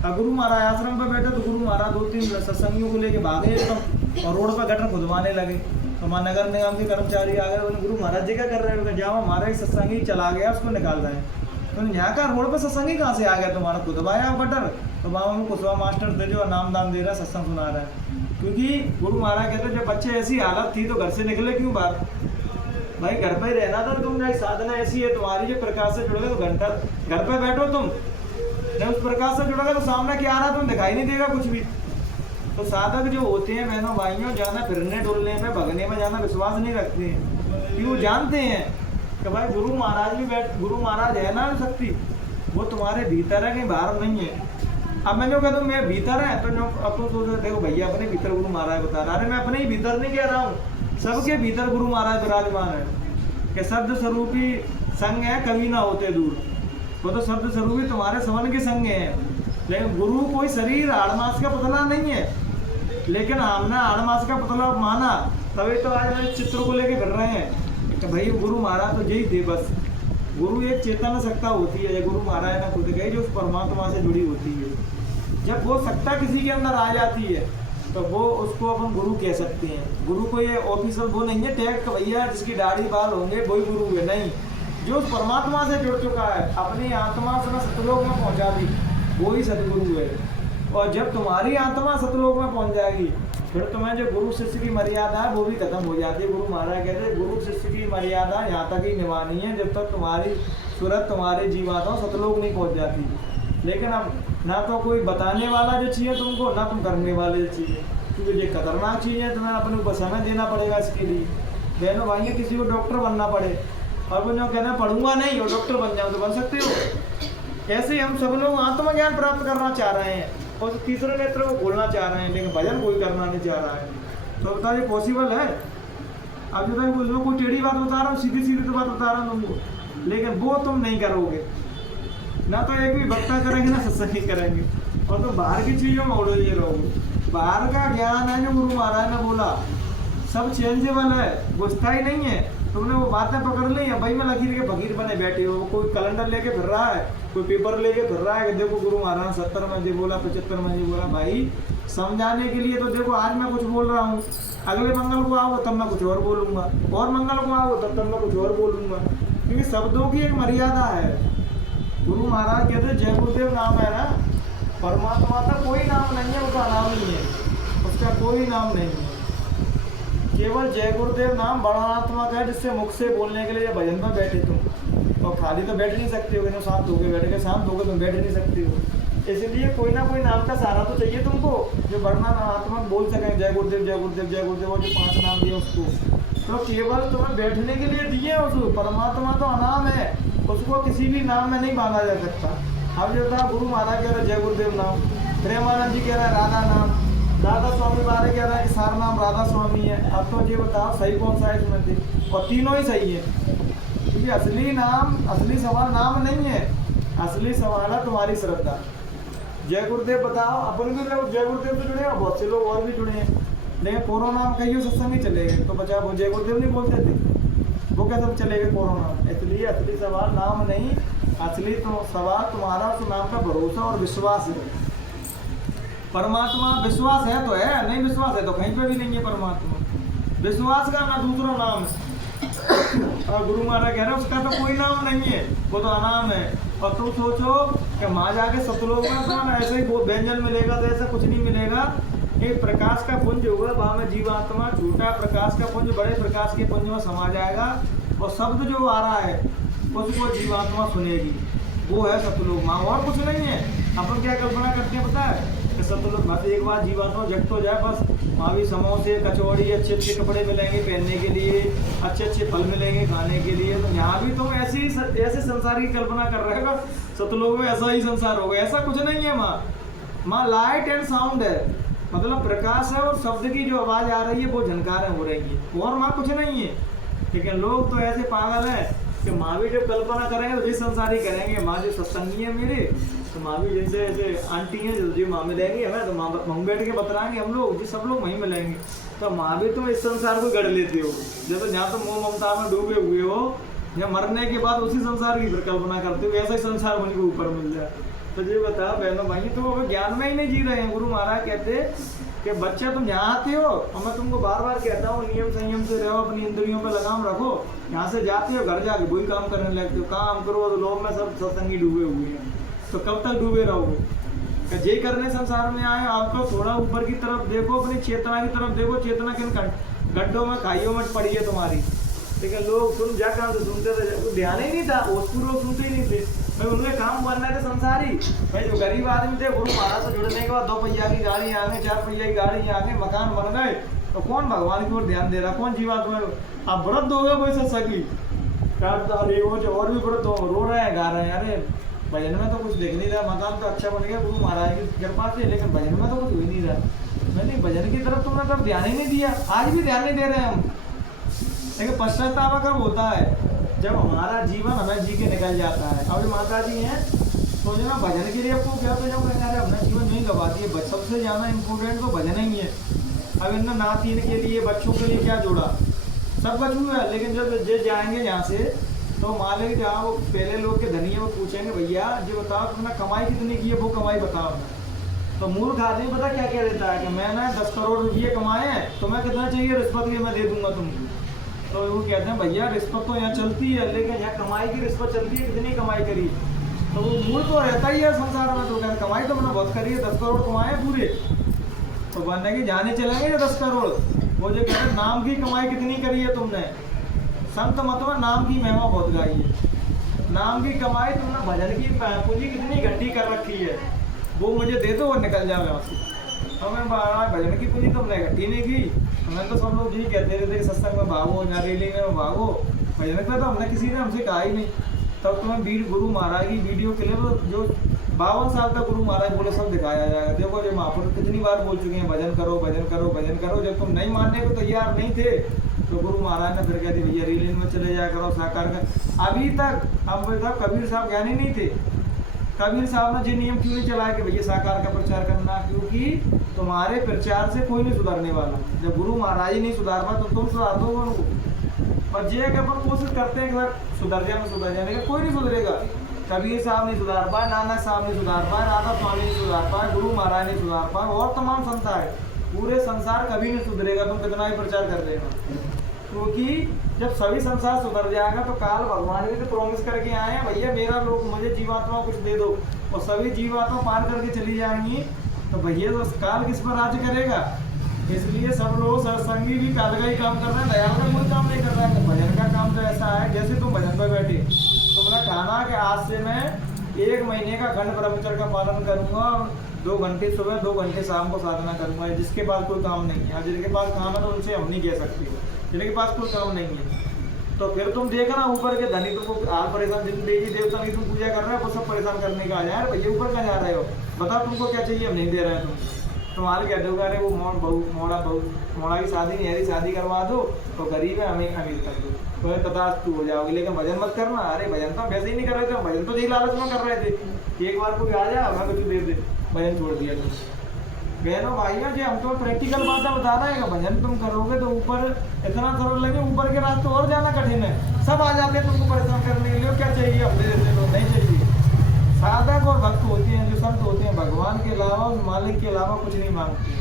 अब गुरु महाराज आश्रम पर बैठे तो गुरु महाराज 2-3 सत्संगियों को लेके भागे एकदम, और रोड पर गटर खुदवाने लगे। तो हमारे नगर निगम के कर्मचारी आ गए, उन्होंने गुरु महाराज जी क्या कर रहे हैं, जाओ हमारा एक सत्संगी चला गया उसको निकाल रहे हैं। तो यहाँ का रोड पर सत्संगी कहाँ से आ गया तुम्हारा, खुदवाया गटर। तो वहाँ उनको कुशवाहा मास्टर थे जो नाम दान दे रहा है, सत्संग सुना रहा है, क्योंकि गुरु महाराज कहते जब बच्चे ऐसी हालत थी तो घर से निकले क्यों बाहर, भाई घर पे ही रहना था। तुम नहीं, साधना ऐसी है तुम्हारी, जो प्रकाश से जुड़ोगे तो घंटा घर पे बैठो, तुम नहीं उस प्रकाश से जुड़ोगे तो सामने क्या आ रहा है तुम्हें दिखाई नहीं देगा कुछ भी। तो साधक जो होते हैं बहनों भाइयों, जाना फिरने डोलने में भगने में जाना विश्वास नहीं रखते हैं, क्यों जानते हैं कि भाई गुरु महाराज भी गुरु महाराज है ना शक्ति, वो तुम्हारे भीतर है, कहीं बाहर नहीं है। अब मैं जो कह दूँ मैं भीतर है, तो जो अब तो सोच रहे देखो भैया अपने भीतर गुरु महाराज बता रहा है, अरे मैं अपने ही भीतर नहीं कह रहा हूँ, सबके भीतर गुरु महाराज विराजमान है कि शब्द स्वरूपी संग है, कभी ना होते दूर। वो तो शब्द स्वरूपी तुम्हारे समन के संग है, लेकिन गुरु कोई शरीर आड़मास का पुतला नहीं है, लेकिन हमने आड़मास का पुतला माना, तभी तो आज मेरे चित्र को लेके फिर रहे हैं कि भाई गुरु महाराज तो यही थे बस। गुरु एक चेतन सत्ता होती है, गुरु महाराज ने खुद कही, जो उस परमात्मा से जुड़ी होती है। जब वो सत्ता किसी के अंदर आ जाती है तो वो उसको अपन गुरु कह सकते हैं। गुरु को ये ऑफिशियल वो नहीं है टैग भैया जिसकी दाढ़ी बाल होंगे वही गुरु है, नहीं, जो उस परमात्मा से जुड़ चुका है, अपनी आत्मा से सतलोक में पहुंचा दी, वो ही सतगुरु है। और जब तुम्हारी आत्मा सतलोक में पहुंच जाएगी फिर तुम्हें जो गुरु शिष्य की मर्यादा है वो भी खत्म हो जाती है। गुरु महाराज कहते हैं गुरु शिष्य की मर्यादा यहाँ तक ही निभानी है जब तक तुम्हारी सूरत तुम्हारे जीवात्मा सतलोक नहीं पहुंच जाती। लेकिन अब ना तो कोई बताने वाला जो चाहिए तुमको, ना तुम करने वाले जो चाहिए, क्योंकि ये खतरनाक चीज़ है, तुम्हें अपने ऊपर समय देना पड़ेगा इसके लिए। बहनों भाइयों किसी को डॉक्टर बनना पड़े और वो जो कहना पढ़ूंगा नहीं और डॉक्टर बन जाओ तो बन सकते हो। ऐसे ही हम सब लोग आत्मज्ञान ज्ञान प्राप्त करना चाह रहे हैं और तीसरे नेत्र को खोलना चाह रहे हैं, लेकिन भजन कोई करना नहीं चाह रहा है। तो बताओ ये पॉसिबल है? अब जो तक लोग कोई टेढ़ी बात बता रहा हूँ, सीधी सीधी तो बात बता रहा हूँ तुमको, लेकिन वो तुम नहीं करोगे, ना तो एक भी भक्ता करेंगे ना सत्संग करेंगे, और तुम बाहर की चीज़ों में उड़े रहोगे। बाहर का ज्ञान है जो गुरु महाराज ने बोला सब चेंजेबल है, वो स्थायी नहीं है। तुमने वो बातें पकड़ ली है, भाई में लकीर के फकीर बने बैठे हो, कोई कैलेंडर लेके फिर रहा है, कोई पेपर लेके फिर रहा है कि देखो गुरु महाराज 70 में जी बोला, 75 में जी बोला। भाई समझाने के लिए तो देखो आज मैं कुछ बोल रहा हूँ, अगले मंगल को आओ तब मैं कुछ और बोलूँगा, और मंगल को आओ तब मैं कुछ और बोलूँगा, क्योंकि शब्दों की एक मर्यादा है। गुरु महाराज कहते जय गुरुदेव नाम है ना, परमात्मा का कोई नाम नहीं है, उसका नाम ही है, उसका कोई नाम नहीं है, केवल जय गुरुदेव नाम वर्णनात्मक है, जिससे मुख से बोलने के लिए भजन में बैठे तुम, और खाली तो बैठ नहीं सकते हो, ना शांत होकर बैठेगे, शांत होकर तुम बैठ नहीं सकते हो। इसलिए कोई ना कोई नाम का सहारा तो चाहिए तुमको, जो वर्णनात्मक बोल सकें, जय गुरुदेव जय गुरुदेव जय गुरुदेव, और जो 5 नाम दिए उसको, तो केवल तुम्हें बैठने के लिए दिए। उस परमात्मा तो अनाम है, उसको किसी भी नाम में नहीं बांधा जा सकता। अब जो था गुरु महाराज कह रहे जय गुरुदेव नाम, प्रेमानंद जी कह रहे हैं राधा नाम, राधा स्वामी बारे कह रहा है कि सारा नाम राधा स्वामी है। अब तो ये बताओ सही कौन सा है इसमें से, और तीनों ही सही है, क्योंकि असली नाम, असली सवाल नाम नहीं है, असली सवाल है तुम्हारी श्रद्धा। जय गुरुदेव बताओ, अपन भी लोग जय गुरुदेव से जुड़े हैं, बहुत से लोग और भी जुड़े हैं, लेकिन पूरा नाम कहियो सत्संग नहीं चले गए, तो बचा वो जय गुरुदेव नहीं बोलते थे, वो कैसे चलेगा कोरोना। इसलिए असली सवाल नाम नहीं, असली तो सवाल तुम्हारा तो नाम का भरोसा और विश्वास है। परमात्मा विश्वास है तो है, नहीं विश्वास है तो कहीं पे भी नहीं है परमात्मा। विश्वास का ना दूसरा नाम है। और गुरु महाराज कह रहे उसका तो कोई नाम नहीं है, वो तो अनाम है। और तुम सोचो कि माँ जाके सतलोक में तो ऐसे ही व्यंजन मिलेगा, तो ऐसा कुछ नहीं मिलेगा। एक प्रकाश का पुंज होगा, वहाँ में जीवात्मा छोटा प्रकाश का पुंज बड़े प्रकाश के पुंज में समा जाएगा, और शब्द जो आ रहा है उसको जीवात्मा सुनेगी। वो है सतलोक माँ, और कुछ नहीं है। अपन क्या कल्पना करते हैं पता है कि सतलोक बस एक बार जीवात्मा जग तो जाए, बस वहाँ भी समोसे कचौड़ी अच्छे अच्छे कपड़े मिलेंगे पहनने के लिए, अच्छे अच्छे फल मिलेंगे खाने के लिए। तो यहाँ भी तुम ऐसे संसार की कल्पना कर रहे हो, सतलोक में ऐसा ही संसार होगा। ऐसा कुछ नहीं है माँ लाइट एंड साउंड है, मतलब प्रकाश है, और शब्द की जो आवाज़ आ रही है वो झनकारें हो रही है, और माँ कुछ नहीं है। लेकिन लोग तो ऐसे पागल हैं कि माँ भी जब कल्पना करेंगे तो जिस संसार ही करेंगे। माँ जो सत्संगी है मेरे, तो माँ भी जैसे ऐसे आंटी हैं जो माँ मिलेंगी हमें, तो माँ बैठ के बतलाएंगे हम लोग, जी सब लोग वहीं मिलेंगे। तो माँ भी तुम इस संसार को गढ़ लेते हो, जब जहाँ तुम मोह ममता में डूबे हुए हो, या मरने के बाद उसी संसार की फिर कल्पना करते हो ऐसा ही संसार उनके ऊपर मिल जाए। तो ये बताओ बहनों भाई, तो वो ज्ञान में ही नहीं जी रहे हैं। गुरु महाराज कहते कि बच्चे तुम यहाँ आते हो, और मैं तुमको बार बार कहता हूँ नियम संयम से रहो, अपनी इंद्रियों पर लगाम रखो। यहाँ से जाते हो घर जाके वही काम करने लगते हो, काम करो तो लोग में सब सत्संगी डूबे हुए हैं। तो कब तक डूबे रहोगे? जे करने संसार में आए, आपको थोड़ा ऊपर की तरफ देखो, अपनी चेतना की तरफ देखो। चेतना किन गड्ढों में खाइयों में पड़ी है तुम्हारी। लेकिन लोग सुन जा कहाँ से सुनते थे, ध्यान ही नहीं था, भोजपुर लोग सुनते ही नहीं थे भाई, उनके काम बनना थे संसारी। भाई जो गरीब आदमी थे, गुरु महाराज से जुड़ने के बाद 2 पहिया की गाड़ी आ गई, 4 पहिया की गाड़ी आ गई, मकान बन गए, तो कौन भगवान की ओर ध्यान दे रहा, कौन जीवात्मा? आप व्रत हो गए वैसे सकी और भी व्रत रो रहे हैं, गा रहे हैं। अरे भजन में तो कुछ देख नहीं रहा, मकान तो अच्छा बन गया गुरु महाराज की कृपा से, लेकिन भजन में तो कुछ हो ही नहीं रहा। मैंने भजन की तरफ तुमने तब ध्यान ही नहीं दिया, आज भी ध्यान नहीं दे रहे हम। लेकिन पश्चाताप कब होता है? जब हमारा जीवन हमें जी के निकल जाता है। अब माता जी हैं तो जो ना भजन के लिए आपको क्या तो जब कहना है अपना जीवन नहीं गवा दिए, सबसे ज़्यादा इम्पोर्टेंट तो भजन ही है। अब इन नातीन के लिए बच्चों के लिए क्या जोड़ा, सब कुछ हुआ है। लेकिन जब जे जाएंगे यहाँ से तो मान लेंगे जहाँ वो पहले लोग के धनी है, वो पूछेंगे भैया जो बताओ तुमने कमाई कितनी की है, वो कमाई बताओ। तो मूर्ख आदमी पता क्या कह देता है कि मैंने 10 करोड़ रुपये कमाए हैं, तुम्हें कितना चाहिए रिश्वत के मैं दे दूंगा तुमको। तो वो कहते हैं भैया रिश्वत तो यहाँ चलती है, लेकिन यहाँ कमाई की रिश्वत चलती है, कितनी कमाई करी। तो वो मूर्ख तो रहता ही है संसार में। तो कहते कमाई तो मैंने बहुत करी है, 10 करोड़ कमाए पूरे। तो बनने की जाने चलेंगे या 10 करोड़। वो जो कहते हैं नाम की कमाई कितनी करी है तुमने, संत मतलब नाम की महिमा बहुत गाई है। नाम की कमाई तुमने भजन की पूंजी कितनी इकट्ठी कर रखी है, वो मुझे दे दो और निकल जाओ यहाँ से। हमें भजन की पूंजी तुमने इकट्ठी नहीं की। हमें तो सब लोग यही कहते रहते कि सत्संग में भागो या रैली में भागो, भजन पे तो हमने किसी ने हमसे कहा ही नहीं। तब तुम्हें गुरु महाराज की वीडियो के लिए जो 52 साल तक गुरु महाराज बोले सब दिखाया जाएगा। देखो जो महापुरुष कितनी बार बोल चुके हैं भजन करो भजन करो भजन करो। जब तुम नहीं मानने को तैयार नहीं थे तो गुरु महाराज ने फिर कह दी भैया रैली में चले जाया करो, साकार कर। अभी तक अब कबीर साहब ज्ञानी नहीं थे। कबीर साहब ने जो नियम क्यों नहीं चलाया कि भैया साकार का प्रचार करना, क्योंकि तुम्हारे प्रचार से कोई नहीं सुधरने वाला। जब गुरु महाराज ही नहीं सुधार पा तो तुम सुधार दो उनको। और जे अपन कोशिश करते हैं कि सुधर जाए, लेकिन कोई नहीं सुधरेगा। कबीर साहब नहीं सुधार पाए, नानक साहब नहीं सुधार पाए, राधा स्वामी नहीं सुधार पाए, गुरु महाराज नहीं सुधार पाए, और तमाम संस्था है। पूरे संसार कभी नहीं सुधरेगा, तुम कितना ही प्रचार कर देगा। क्योंकि जब सभी संसार सुधर जाएगा तो काल भगवान भी तो प्रॉमिस करके आए हैं भैया मेरा लोग मुझे जीवात्मा कुछ दे दो, और सभी जीवात्मा पार करके चली जाएंगी तो भैया तो काल किस पर राज्य करेगा। इसलिए सब लोग सत्संगी भी काल का ही काम कर रहे हैं, दयाल का कोई काम नहीं कर रहा है। भजन का काम तो ऐसा है जैसे तुम भजन पर बैठे, तुमने कहा कि आज से मैं 1 महीने का खंड ब्रह्मचर्य का पालन करूंगा, 2 घंटे सुबह 2 घंटे शाम को साधना करूंगा। जिसके पास कोई काम नहीं है, जिनके पास काम है तो उनसे हम नहीं कह सकते, जिनके पास कोई काम नहीं है। तो फिर तुम देखना ऊपर के धनी तुमको हाल परेशान, जिन देवी देवता की तुम पूजा कर रहे हो वो सब परेशान करने का आ जाए भैया ऊपर कहाँ जा रहे हो, बताओ तुमको क्या चाहिए, हम नहीं दे रहे हैं। तुम्हारे क्या दोगे, अरे वो मोड़ा की शादी नहीं है, शादी करवा दो तो गरीब है हमें अमीर कर दो, तो तथास्तु हो जाओगे। लेकिन भजन मत करना। अरे भजन तो वैसे ही नहीं कर रहे थे, भजन तो यही लालच में कर रहे थे, एक बार कोई आ जाए हमें कुछ दे दे, भजन छोड़ दिया तुम। बहनों भाइयों जी, हम तो प्रैक्टिकल बातें बता रहे हैं कि भजन तुम करोगे तो ऊपर इतना करोड़ लगे, ऊपर के रास्ते और जाना कठिन है। सब आ जाते हैं तुमको परेशान करने के लिए, क्या चाहिए अपने जैसे लोग नहीं चाहिए। साधक और भक्त होते हैं, जो संत होते हैं, भगवान के अलावा उस मालिक के अलावा कुछ नहीं मांगते।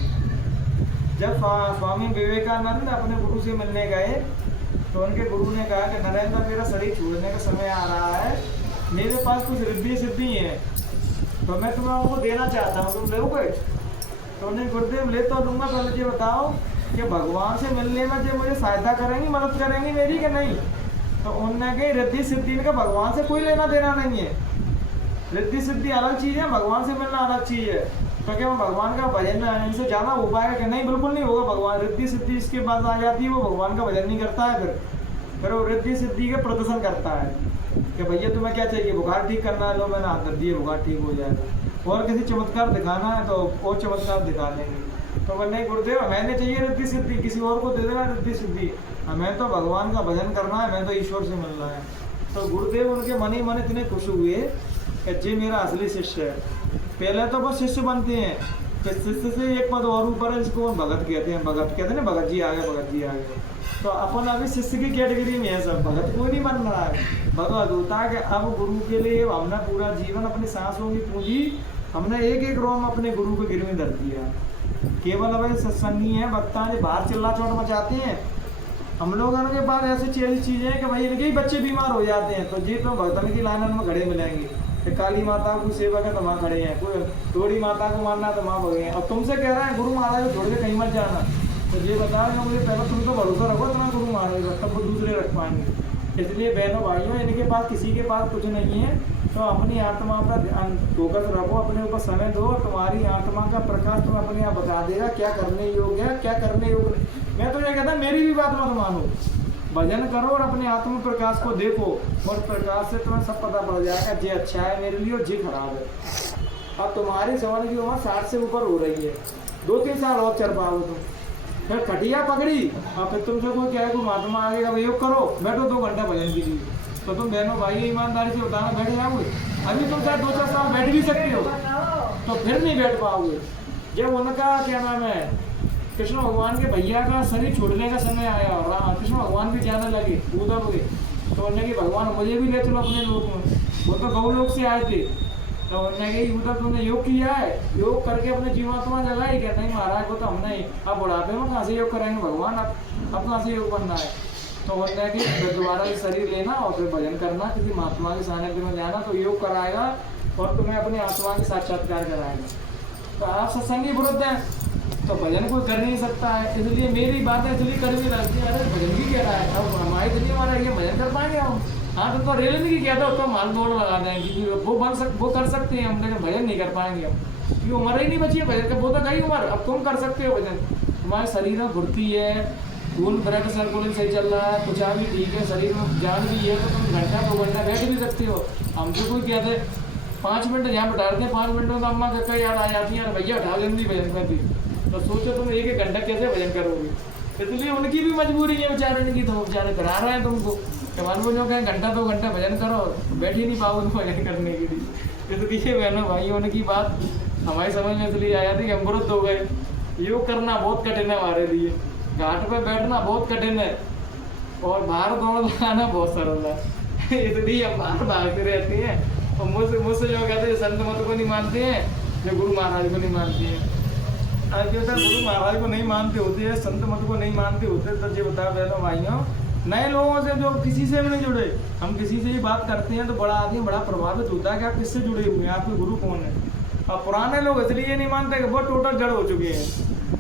जब स्वामी विवेकानंद अपने गुरु से मिलने गए तो उनके गुरु ने कहा कि नरेंद्र, मेरा शरीर छोड़ने का समय आ रहा है, मेरे पास कुछ रिद्धि सिद्धि है, तो मैं तुम्हें उनको देना चाहता हूँ, तुम लोगे? तो उन्हें गुरुदेव ले तो दूंगा, पहले ये बताओ कि भगवान से मिलने में जो मुझे सहायता करेंगी, मदद करेंगी मेरी कि नहीं? तो उन्होंने कही रिद्धि सिद्धि का भगवान से कोई लेना देना नहीं है। रिद्धि सिद्धि अलग चीज़ है, भगवान से मिलना अलग चीज़ है। तो क्या भगवान का भजन इनसे ज़्यादा हो पाएगा कि नहीं? बिल्कुल नहीं होगा। भगवान रिद्धि सिद्धि इसके बाद आ जाती है, वो भगवान का भजन नहीं करता है। फिर वो रिद्धि सिद्धि का प्रदर्शन करता है कि भैया तुम्हें क्या चाहिए, बुखार ठीक करना है, लो मैंने हाथ कर दिए, बुखार ठीक हो जाएगा। और किसी चमत्कार दिखाना है तो और चमत्कार दिखा देंगे। तो बोले नहीं गुरुदेव, हमें नहीं चाहिए रिद्धि सिद्धि, किसी और को दे देना रिद्धि सिद्धि, हमें तो भगवान का भजन करना है, हमें तो ईश्वर से मिलना है। तो गुरुदेव उनके मन ही मन इतने खुश हुए कि जी मेरा असली शिष्य है। पहले तो बस शिष्य बनते हैं, फिर शिष्य से एक पद और ऊपर है, जिसको भगत कहते हैं। भगत कहते हैं ना, भगत जी आ गए, भगत जी आ गए। तो अपन अभी शिष्य की कैटेगरी में है सब, भगत कोई नहीं बन रहा है। भगवत होता है कि अब गुरु के लिए हमने पूरा जीवन अपनी सांसों की पूंजी हमने एक एक रोम अपने गुरु के गिरवी धर दिया। केवल अब सत्संगी है, वक्ता है, बाहर चिल्ला चोट मचाते हैं। हम लोगों के पास ऐसी चीज़ें हैं कि भाई इनके ही बच्चे बीमार हो जाते हैं, तो जी तो भक्तन की लाइन में खड़े मिलेंगे। कि काली माता को सेवा है तो वहाँ खड़े हैं, कोई थोड़ी माता को मानना तो वहाँ भगे हैं। अब तुमसे कह रहे हैं गुरु महाराज को छोड़ के कहीं मत जाना, तो ये बताओ कि मुझे पहले तुम तो भरोसा रखो इतना गुरु महाराज का, तब वो दूसरे रख पाएंगे। इसलिए बहनों भाइयों, इनके पास किसी के पास कुछ नहीं है, तो अपनी आत्मा पर ध्यान फोकस रखो, अपने ऊपर समय दो, तुम्हारी आत्मा का प्रकाश तुम्हें अपने आप बता देगा क्या करने योग्य है, क्या करने योग्य नहीं। मैं तो ये कहता मेरी भी बात मत मानो, भजन करो और अपने आत्म प्रकाश को देखो, और प्रकाश से तुम्हें सब पता पड़ जाएगा जे अच्छा है मेरे लिए और जे खराब है। अब तुम्हारी समझ की उम्र 60 से ऊपर हो रही है, 2-3 साल और चल पाओ तुम, फिर खटिया पकड़ी और फिर तुमसे कोई क्या है, कोई महात्मा आएगा योग करो, बैठो 2 घंटा भजन के लिए, तो तुम बहनों भाई ईमानदारी से बताना बैठ जाओगे? अभी तुम शायद 2-4 साल बैठ भी सकते हो, तो फिर नहीं बैठ पाओगे। जब उनका क्या नाम है, कृष्ण भगवान के भैया का शरीर छोड़ने का समय आया और कृष्ण भगवान भी जाने लगे उधर हुए, तो उन्होंने कि भगवान मुझे भी ले चलो अपने लोक में। वो तो गौलोक से आए थे, तो उन्होंने कही उधर तुमने योग किया है, योग करके अपने जीवात्मा जगाई क्या? नहीं महाराज, को तो हमने अब बुढ़ापे में कहाँ से योग कराएंगे भगवान, अब कहाँ से योग बनना है? तो उन्होंने कि दोबारा शरीर लेना और फिर भजन करना, किसी महात्मा के सानिध्य में जाना, तो योग कराएगा और तुम्हें अपनी आत्मा के साक्षात्कार कराएगा। तो आप सत्संगी विरुद्ध हैं, तो भजन कोई कर नहीं सकता है। इसलिए मेरी बातें इसलिए कर भी लगती है, अरे भजन भी कह रहा है, अब हमारी दुनिया हमारा ये भजन कर पाएंगे हम? हाँ, तो रेलवे की कहता तो माल दौड़ लगा दें, क्योंकि वो कर सकते हैं हम, लेकिन भजन नहीं कर पाएंगे हम, क्योंकि उम्र ही नहीं बची है भजन का। वो तो गई उम्र, अब तुम कर सकते हो भजन, तुम्हारे शरीर में फुर्ती है, खून ब्लड सर्कुलेशन सही चल रहा है, कुछ भी ठीक है, शरीर में जान भी है, तो तुम घंटा 2 घंटा बैठ भी सकते हो। हमसे कोई कहते 5 मिनट यहाँ बैठा देते, 5 मिनट में तो अम्मा कक्का याद आ जाती है, भैया उठा लेंगी भजन करती, तो सोचो तुम 1-1 घंटा कैसे भजन करोगे? इसलिए उनकी भी मजबूरी है बेचारे की, तो बेचारे करा रहे हैं तुमको, जवान को जो कहें घंटा 2 घंटा भजन करो, बैठ ही नहीं पाओगे भजन करने के लिए। इसलिए बहनों भाई, उनकी बात हमारी समझ में इसलिए आया थी कि हम वृद्ध हो गए। योग करना बहुत कठिन है हमारे लिए, घाट पे बैठना बहुत कठिन है, और बाहर दौड़ लगाना बहुत सरल है। इसलिए हम बाहर भागते रहते हैं, और मुझसे जो कहते हैं संत मत को नहीं मानते हैं, जो गुरु महाराज को नहीं मानते हैं। आज जो गुरु महाराज को नहीं मानते होते हैं, संत मत को नहीं मानते होते, तो ये बता बहनों भाइयों, नए लोगों से जो किसी से भी नहीं जुड़े, हम किसी से ही बात करते हैं तो बड़ा आदमी बड़ा प्रभावित होता है कि आप किससे जुड़े हुए हैं, आपके गुरु कौन है। और पुराने लोग इसलिए नहीं मानते कि वो टोटल जड़ हो चुके हैं,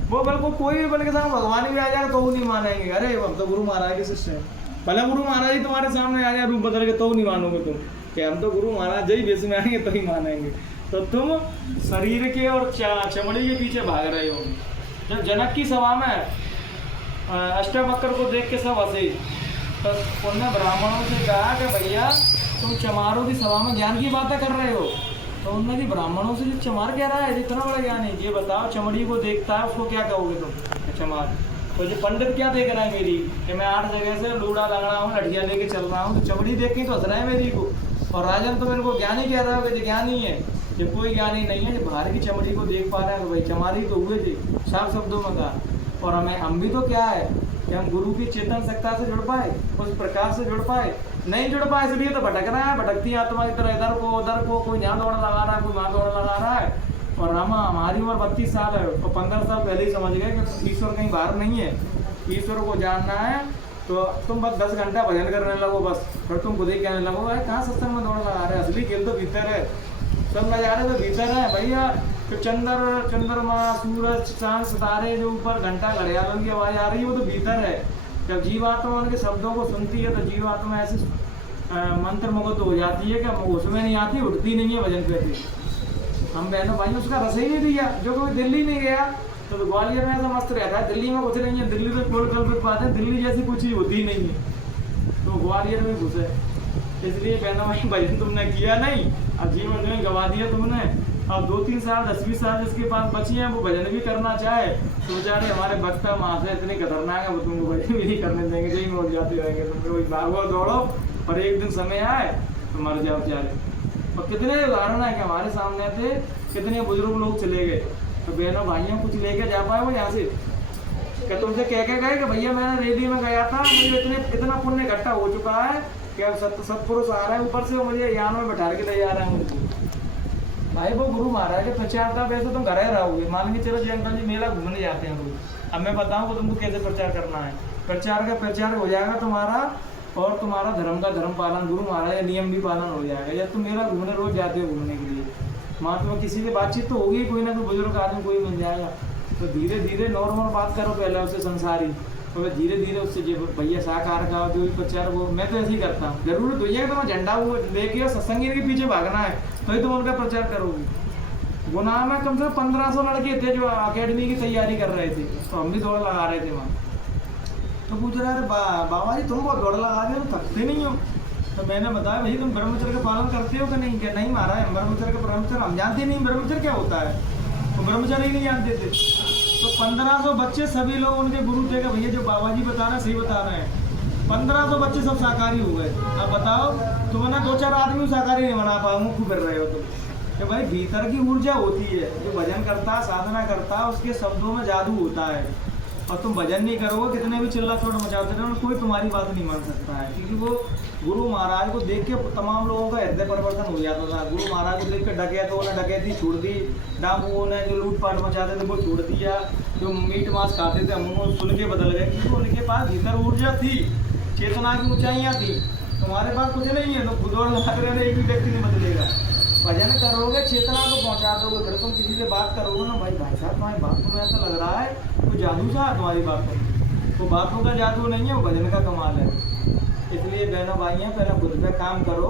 वो बिल्कुल कोई भी बन के सामने भगवान भी आ जाएगा तो वो नहीं मानेंगे, अरे हम तो गुरु महाराज के शिष्य हैं। भले गुरु महाराज ही तुम्हारे सामने आ जाए रूप बदल के, तो नहीं मानोगे तुम कि हम तो गुरु महाराज ही बेस में आएंगे तो ही मानेंगे। तो तुम शरीर के और चमड़ी के पीछे भाग रहे हो। जब जनक की सभा में अष्टवक्र को देख के सब हंसे, तो उन्होंने ब्राह्मणों से कहा कि भैया तुम चमारों की सभा में ज्ञान की बातें कर रहे हो। तो उन्होंने ब्राह्मणों से जो चमार कह रहा है इतना बड़ा ज्ञान है, ये बताओ चमड़ी को देखता है उसको क्या कहोगे तुम? चमार। तो जो पंडित क्या देख रहा है मेरी कि मैं 8 जगह से लूड़ा लग रहा हूँ, लठिया लेके चल रहा हूँ, तो चमड़ी देख के तो हंस रहा है मेरी को। और राजन तो मेरे को ज्ञानी कह रहा हो कि ज्ञानी है। जब कोई ज्ञानी नहीं है, जब बाहर की चमड़ी को देख पा रहे हैं तो भाई चमारी तो हुए थे, साफ शब्दों में कहा। और हम भी तो क्या है कि हम गुरु की चेतन सत्ता से जुड़ पाए, उस प्रकाश से जुड़ पाए, नहीं जुड़ पाए इसलिए तो भटक रहा है, भटकती आत्मा की तरह इधर को उधर को, कोई यहाँ दौड़ लगा रहा है, कोई वहाँ दौड़ लगा रहा है। और हमारी उम्र 32 साल है और 15 साल पहले ही समझ गए कि ईश्वर कहीं बाहर नहीं है, ईश्वर को जानना है। तो तुम बस 10 घंटा भजन करने लगो बस, फिर तुम खुद ही कहने लगो भाई कहाँ सत्संग में दौड़ लगा रहे हैं, असली खेल तो भीतर है, सब नज़ारे तो भीतर है भैया। तो चंद्रमा, सूरज, चांद, सितारे जो ऊपर घंटा घड़ियालों की आवाज़ आ रही है वो तो भीतर है। जब जीवात्मा उनके शब्दों को सुनती है तो जीवात्मा ऐसे मंत्र मुग्ध हो जाती है कि उसमें नहीं आती, उठती नहीं है भजन करती। हम बहनों भाई उसका रस ही नहीं दिया। जो कोई दिल्ली नहीं गया तो ग्वालियर में ऐसा मस्त रहता है, दिल्ली में कुछ नहीं है, दिल्ली तो कोल कल्पित बात है, दिल्ली जैसी कुछ ही होती नहीं है, तो ग्वालियर में घुसे। इसलिए बहनों भाई भजन तुमने किया नहीं, अब जीवन में गवा दिया तुमने। अब 2-3 साल 10-20 साल जिसके पास बची हैं वो भजन भी करना चाहे तो बेचारे हमारे वक्ता वहाँ से इतने खतरनाक है, वो तुमको भजन भी नहीं करने देंगे, यही मोड़ जाते रहेंगे, तुमको वही भागो दौड़ो और एक दिन समय आए तो मर जाओ बेचारे। और कितने उदाहरण है कि हमारे सामने थे, कितने बुजुर्ग लोग चले गए, तो बहनों भाइयों कुछ लेके जा पाए वो यहाँ से, क्या तुमसे कह के गए कि भैया मैंने रेडी में गया था, मुझे इतना पुण्य इकट्ठा हो चुका है कि अब सत्पुरुष आ रहे हैं ऊपर से, वो मुझे यान में बैठा के ले जा रहे हैं उनको। भाई वो गुरु महाराज के प्रचार था, वैसे तुम घर रहोगे, मान के चलो जय अंकल जी मेला घूमने जाते हैं रोज, अब मैं बताऊँ कि तुमको कैसे प्रचार करना है। प्रचार का प्रचार हो जाएगा तुम्हारा, और तुम्हारा धर्म का धर्म पालन, गुरु महाराज का नियम भी पालन हो जाएगा। या तुम मेरा घूमने रोज जाते हो घूमने के लिए, महात्मा किसी से बातचीत तो होगी, कोई ना कोई बुजुर्ग आदमी कोई मिल जाएगा, तो धीरे धीरे नॉर्मल बात करो पहले उससे संसारी, और धीरे धीरे उससे जो भैया साकार का जो भी प्रचार वो मैं तो ऐसे ही करता हूँ। जरूर तो ये तो झंडा वो लेके और सत्संगी के पीछे भागना है तो ही तुम उनका प्रचार करोगे। गुनाह में कम से कम 1500 लड़के थे जो अकेडमी की तैयारी कर रहे थे, तो हम भी दौड़ लगा रहे थे वहाँ। तो पूछ रहे अरे बाबा जी तुम बहुत दौड़ लगा रहे हो, थकते नहीं हो? तो मैंने बताया भाई तुम ब्रह्मचर्य का पालन करते हो कि नहीं? क्या नहीं महाराज, ब्रह्मचर्य का ब्रह्मचर्य हम जानते नहीं, ब्रह्मचर्य क्या होता है, तो ब्रह्मचर्य ही नहीं जानते थे। तो 1500 बच्चे सभी लोग उनके गुरु थे कि भैया जो बाबा जी बता रहे हैं सही बता रहे हैं। 1500 बच्चे सब शाकाहारी हो गए। अब बताओ तुम्हें 2-4 आदमी शाकाहारी नहीं बना पाओ, मुँह फिर रहे हो तुम कि भाई भीतर की ऊर्जा होती है, जो भजन करता है साधना करता है उसके शब्दों में जादू होता है, और तुम भजन नहीं करोगे कितने भी चिल्ला चोट मचाते रहो कोई तुम्हारी बात नहीं मान सकता है। क्योंकि वो गुरु महाराज को देख के तमाम लोगों का हृदय परिवर्तन हो जाता था। गुरु महाराज को देख के डकैतों ने डकैती छोड़ दी, डाकुओं ने जो लूटपाट मचाते थे वो छोड़ दिया, जो मीट मांस खाते थे हम सुन के बदल गए, क्योंकि उनके पास भीतर ऊर्जा थी, चेतना की ऊंचाइयाँ थी। तुम्हारे पास कुछ नहीं है तो खुद और लग रहे एक भी व्यक्ति नहीं बदलेगा। भजन करोगे चेतना को पहुंचा दोगे, फिर तुम किसी से बात करोगे ना भाई साहब तुम्हारी बातों में ऐसा लग रहा है कोई जादू सा है तुम्हारी बातों में, तो बातों का जादू नहीं है, वो भजन का कमाल है। इसलिए बहनों भाइयों पहले खुद पे काम करो,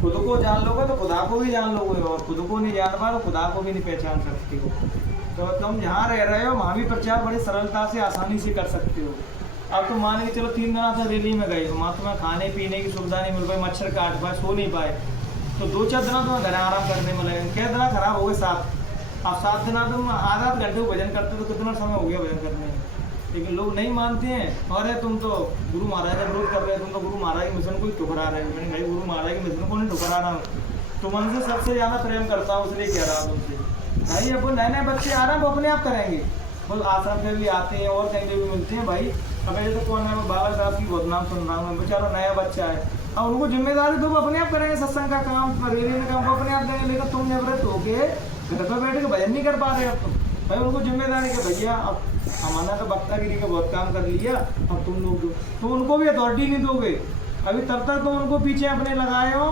खुद को जान लोगे तो खुदा को भी जान लोगे, और खुद को नहीं जान पाए तो खुदा को भी नहीं पहचान सकते हो। तो तुम जहाँ रह रहे हो वहाँ भी प्रचार बड़ी सरलता से आसानी से कर सकते हो। अब तो मान के चलो 3 दिन से रैली में गए, वहाँ तुम्हें खाने पीने की सुविधा नहीं मिल पाई, मच्छर काट पाए, सो नहीं पाए, तो 2-4 दिन तुम्हें घर आराम करने में लगे। क्या दिन खराब हो गए 7, अब 7 दिन तुम आधा घंटे को भजन करते तो कितना समय हो गया भजन करने में। लेकिन लोग नहीं मानते हैं, अरे तुम तो गुरु महाराज का विरोध कर रहे हो, तुम तो गुरु महाराज के मिशन को ही ठुकरा रहे हो। मैंने भाई गुरु महाराज के मिशन को नहीं ठुकरा रहा हूँ, तुमसे सबसे ज़्यादा प्रेम करता हूँ इसलिए कह रहा हूँ तुमसे। भाई अब नए नए बच्चे आ रहे हैं वो अपने आप करेंगे, बस आश्रम पे भी आते हैं और कहीं भी मिलते हैं। भाई अब जैसे कौन है बाबा दास की बहुत नाम सुन रहा हूँ, बेचारा नया बच्चा है, अब उनको जिम्मेदारी दो, वो अपने आप करेंगे सत्संग का काम, रेली का काम वो अपने आप देंगे। लेकिन तुम निवृत्त होके घर पर बैठ के भजन नहीं कर पा रहे अब तुम, भाई उनको जिम्मेदारी के भैया अब हमारा तो वक्तागिरी का बहुत काम कर लिया, अब तुम लोग दो, तो उनको भी अथॉरिटी नहीं दोगे। अभी तब तक तुम उनको पीछे अपने लगाए हो,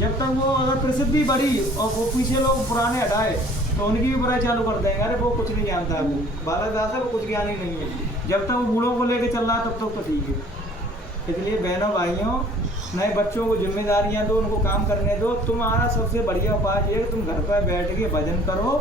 जब तक वो अगर प्रसिद्धि बढ़ी और वो पीछे लोग पुराने हटाए तो उनकी भी बुराई चालू कर देंगे, अरे वो कुछ नहीं जानता है, वो बालक दास है, वो कुछ ज्ञान ही नहीं है। जब तक वो बूढ़ों को लेके चल रहा है तब तक तो ठीक है। इसलिए बहनों भाइयों नए बच्चों को जिम्मेदारियां दो, उनको काम करने दो। तुम्हारा सबसे बढ़िया उपाय ये है कि तुम घर पर बैठ के भजन करो,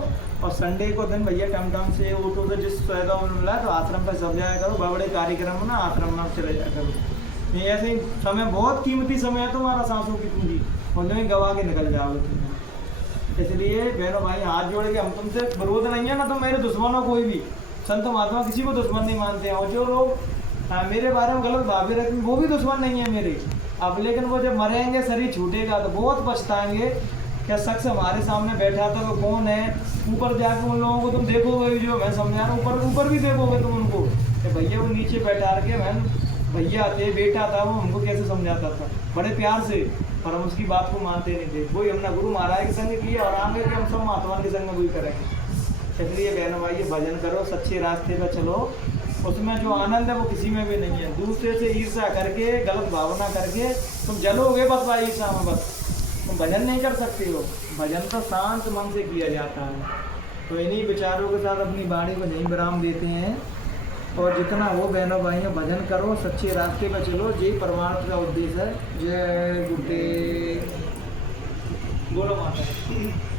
और संडे को दिन भैया टमटम से ऑटो से जिस फायदा मिला तो आश्रम पर सब जाया करो, बड़े कार्यक्रम ना आश्रम में चले जाया करो। ये ऐसे ही समय बहुत कीमती समय है तुम्हारा, सांसों की पूंजी, और तुम्हें गवा के निकल जाओगे तुम। इसलिए बहनों भाई हाथ जोड़ के हम तुमसे विरोध नहीं है ना, तुम मेरे दुश्मनों कोई भी संत महात्मा किसी को दुश्मन नहीं मानते हैं, और जो लोग मेरे बारे में गलत भाव रखते वो भी दुश्मन नहीं है मेरे। अब लेकिन वो जब मरेंगे शरीर छूटेगा तो बहुत पछताएंगे क्या शख्स हमारे सामने बैठा था वो कौन है, ऊपर जाके उन लोगों को तुम देखोगे, जो मैं समझा रहा हूँ, ऊपर भी देखोगे तुम उनको कि भैया वो नीचे बैठा के मैं भैया थे, बेटा था, वो हमको कैसे समझाता था बड़े प्यार से, पर हम उसकी बात को मानते नहीं थे। वही हमने गुरु महाराज के संग किया और आगे के हम सब महात्मा के संग वही करेंगे। इसलिए बहनों भाई भजन करो, सच्चे रास्ते पर चलो, उसमें जो आनंद है वो किसी में भी नहीं है। दूसरे से ईर्ष्या करके, गलत भावना करके तुम जलोगे बस भाई ईर्ष्या में, बस तुम भजन नहीं कर सकते हो। भजन तो शांत मन से किया जाता है। तो इन्हीं विचारों के साथ अपनी वाणी को यहीं विराम देते हैं, और जितना हो बहनों भाइयों भजन करो, सच्चे रास्ते पर चलो, यही परमार्थ का उद्देश्य है। जय गुरुदेव, बोलो माता।